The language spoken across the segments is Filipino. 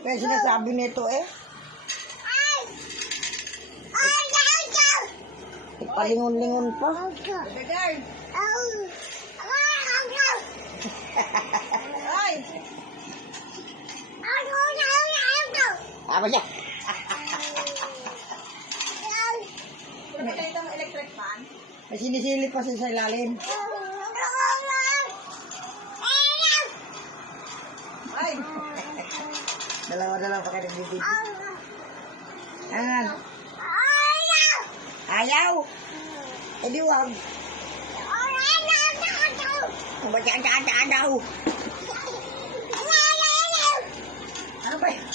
Kaya sinasabi nito eh. Palingon-lingon pa. Apa siya? Pinagay itong electric fan. May sinisilip pa sa ilalim. Ay! Dalawa-dalawa pa kayo nagbibigay. Angan? Ayaw! Eh di wag. Baca-baca daw. Ano ba yun?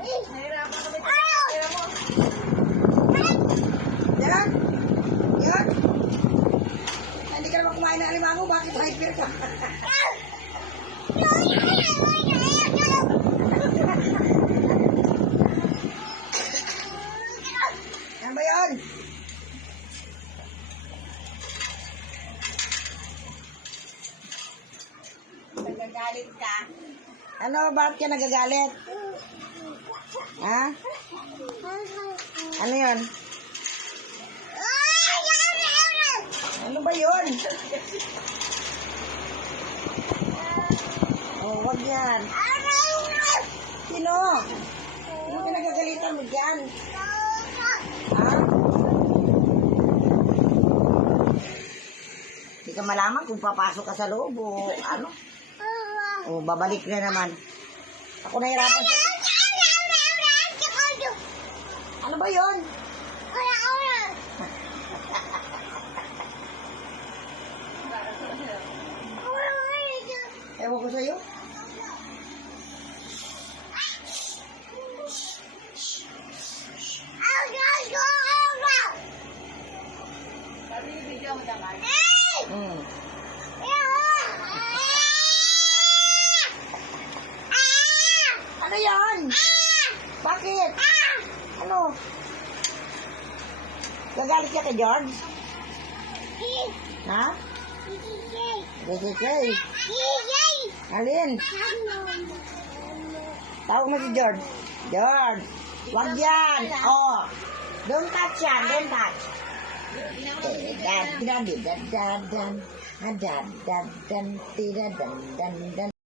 Nahirapan kami. Kaya mo. Yan. Yan. Hindi ka naman kumain ng alimango. Bakit hyper ka? Ano ba yun? Nagagalit ka. Ano? Bakit ka nagagalit? Ha? Ano yun? Ano ba yun? Oh, wag yan. Sino? Sino pinagagalitan mo dyan? Ha? Hindi ka malaman kung papasok ka sa loob o ano? O babalik na naman. Ako nahirapan sa... Ano ba yun? Ewan ko sa'yo. Sabi yung video mo naman. Hmm. Ano yan? Bakit? Ano? Gagalit ka kay George? Ha? JJK. Alin? Tawag mo si George. George. Wag yan. Oh. Don't touch yan. Don't touch. Dan dan dan dan dan dan dan dan dan dan dan